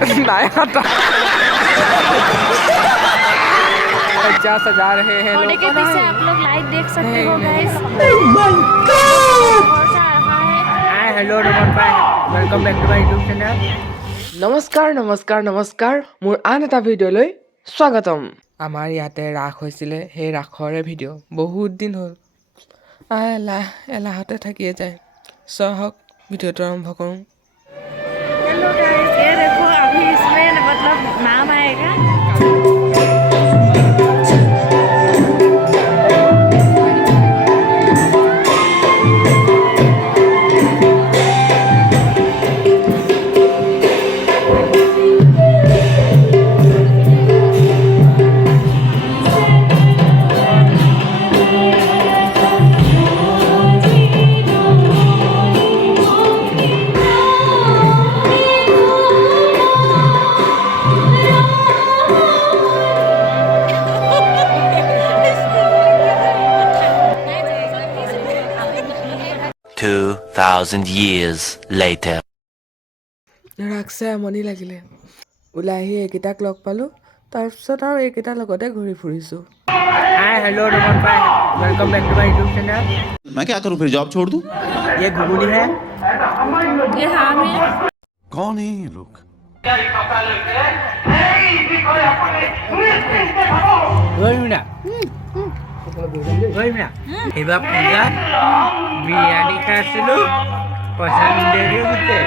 नहीं खाता 50,000 है घोड़े के पीछे आप लोग लाइव देख सकते हो गाइस हाय हेलो नमस्कार welcome back to my YouTube channel নমস্কাৰ মোৰ আন এটা ভিডিঅ'লৈ স্বাগতম আমাৰ ইয়াতে ৰাস হৈছিলে সেই ৰাসৰে ভিডিঅ' বহুত দিন হ'ল এলাহতে থাকিয়ে যায় হওক ভিডিঅ'টো আৰম্ভ কৰোঁ हेलो गाइस ये देखो अभी इसमें मतलब नाम आएगा 2,000 years later. ৰাখছে আমনি লাগিলে ওলাই আহি এইকেইটাক লগ পালোঁ তাৰপিছত আৰু এইকেইটাৰ লগতে ঘূৰি ফুৰিছোঁ हाय हेलो नमस्कार welcome back to my YouTube channel मैं क्या करूं फिर जॉब छोड़ दूं? ये घुगुनी है ये हाँ में कौन है ये लोग? এইবাৰ পূজা বিৰিয়ানী খাইছিলোঁ পইচা নিদিয়াকৈ গোটেই